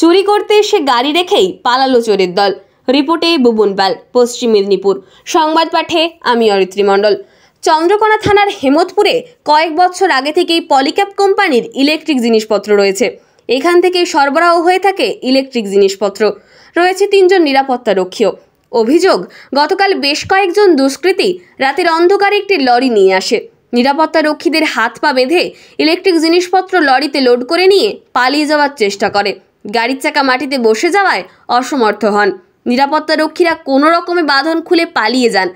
চুরি করতে এসে গাড়ি রেখেই পালালো চোরের দল। রিপোর্টে বুবুন পাল, পশ্চিম মেদিনীপুর। সংবাদ পাঠে আমি অরিত্রী মণ্ডল। চন্দ্রকোনা থানার হেমতপুরে কয়েক বছর আগে থেকেই পলিক্যাব কোম্পানির ইলেকট্রিক জিনিসপত্র রয়েছে। এখান থেকে সরবরাহ হয়ে থাকে ইলেকট্রিক জিনিসপত্র। রয়েছে 3 জন নিরাপত্তা রক্ষীও। অভিযোগ, গতকাল বেশ কয়েকজন দুষ্কৃতী রাতের অন্ধকারে একটি লরি নিয়ে আসে। নিরাপত্তা রক্ষীদের হাত পা বেঁধে ইলেকট্রিক জিনিসপত্র লরিতে লোড করে নিয়ে পালিয়ে যাওয়ার চেষ্টা করে। গাড়ির চাকা মাটিতে বসে যাওয়ায় অসমর্থ হন। নিরাপত্তা রক্ষীরা কোনো রকমে বাঁধন খুলে পালিয়ে যান।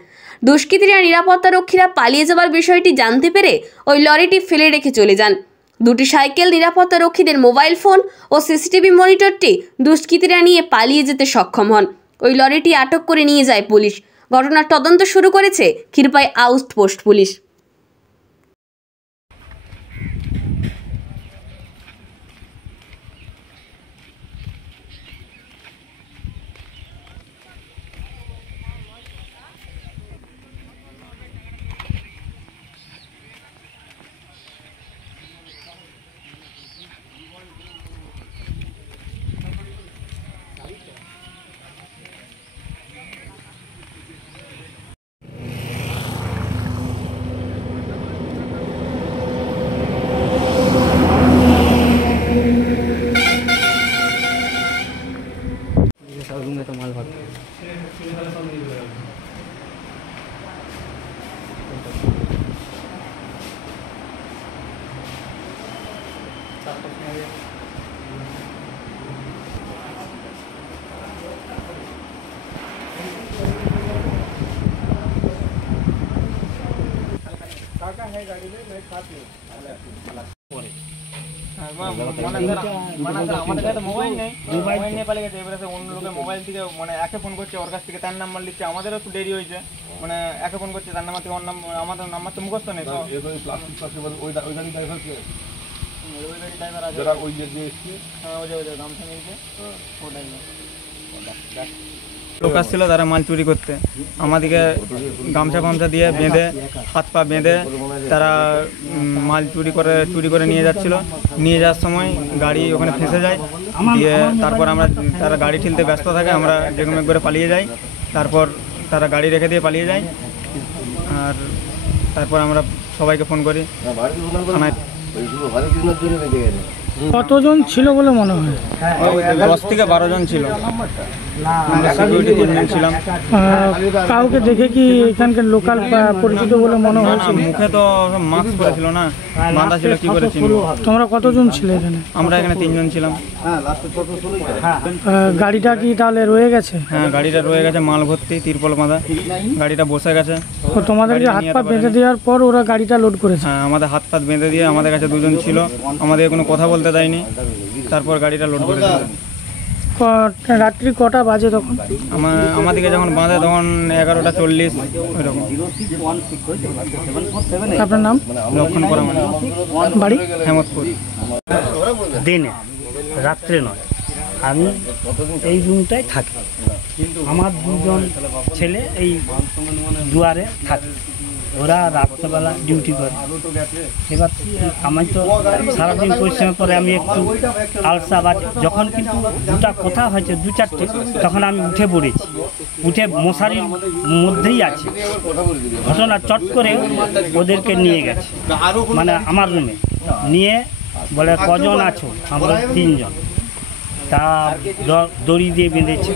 দুষ্কৃতীরা নিরাপত্তা রক্ষীরা পালিয়ে যাওয়ার বিষয়টি জানতে পেরে ওই লরিটি ফেলে রেখে চলে যান। 2টি সাইকেল, নিরাপত্তা রক্ষীদের মোবাইল ফোন ও সিসিটিভি মনিটরটি দুষ্কৃতীরা নিয়ে পালিয়ে যেতে সক্ষম হন। ওই লরিটি আটক করে নিয়ে যায় পুলিশ। ঘটনার তদন্ত শুরু করেছে ক্ষীরপাই আউটপোস্ট পুলিশ। तो माल भर है गाड़ी में मैं साथ में মোবাইল নিয়ে পালিয়ে গেছে। এবারে অন্য লোকের মোবাইল থেকে মানে একে ফোন করছে, ওর কাছ থেকে তার নাম্বার লিখছে। আমাদেরও একটু দেরি হয়েছে, মানে একে ফোন করছে তার নাম্বার থেকে ওর নাম্বার, আমাদের নাম্বার তো মুখস্থ নেই। ওই গাড়ি ড্রাইভার আছে, ওই যে গামছা নিয়েছে ওটাই লোক আসছিল তারা মাল চুরি করতে। আমাদেরকে গামছা দিয়ে বেঁধে, হাত পা বেঁধে তারা মাল চুরি করে নিয়ে যাচ্ছিল। নিয়ে যাওয়ার সময় গাড়ি ওখানে ফেঁসে যায়। দিয়ে তারপর তারা গাড়ি ঠেলতে ব্যস্ত থাকে, আমরা ডেকমেক করে পালিয়ে যাই। তারপর তারা গাড়ি রেখে দিয়ে পালিয়ে যায়। আর তারপর আমরা সবাইকে ফোন করি থানায়। কতজন ছিল বলে মনে হয়? 10 থেকে 12 জন ছিল। সিকিউরিটি 3 জন ছিলাম। কাউকে দেখে কি এখানকার লোকাল পরিচিত বলে মনে হয়েছে? মুখে তো মাস্ক পরেছিল না, বাঁধা ছিল, কি করে চিনব? তোমরা কতজন ছিলে এখানে? আমরা এখানে 3 জন ছিলাম। গাড়িটা কি তাহলে রয়ে গেছে? হ্যাঁ, গাড়িটা রয়ে গেছে, মাল ভর্তি, তিরপল বাঁধা। গাড়িটা বসে গেছে। তোমাদেরকে হাত পা বেঁধে দেওয়ার পর ওরা গাড়িটা লোড করেছে? হ্যাঁ, আমাদের হাত পা বেঁধে দিয়ে আমাদের কাছে 2 জন ছিল, আমাদের কোনো কথা বলতে দেয়নি। তারপর গাড়িটা লোড করেছে। রাত্রি কটা বাজে তখন? আমাদেরকে যখন বাঁধে তখন 11টা 40 ওইরকম। আপনার নাম? লক্ষণ পরামান, বাড়ি হেমতপুর। দিনে, রাত্রে নয়। আমি এই রুমটায় থাকি। আমার 2 জন ছেলে এই দুয়ারে থাকে। ওরা রাত্রেবেলা ডিউটি করে। এবার আমি তো সারাদিন পরিশ্রমের পরে আমি একটু আলসা বাজে, যখন কিন্তু 2টা কথা হয়েছে 2-4টে, তখন আমি উঠে পড়েছি। উঠে মশারির মধ্যেই আছি। ঘটনা চট করে ওদেরকে নিয়ে গেছে, মানে আমার রুমে নিয়ে বলে কজন আছো? আমরা 3 জন। তা দড়ি দিয়ে বেঁধেছে।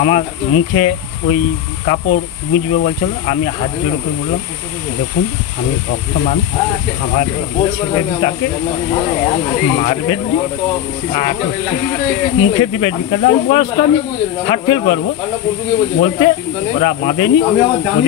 আমার মুখে ওই কাপড় গুঁজবে বলছিল। আমি হাত জোড়ো করে বললাম, দেখুন আমি ভক্তমান, আমার ছেলে 2টাকে মারবেন আর মুখে দিবেন, আমি বয়সটা আমি হার্ট ফেল করবো বলতে ওরা বাঁধেনি। ওদের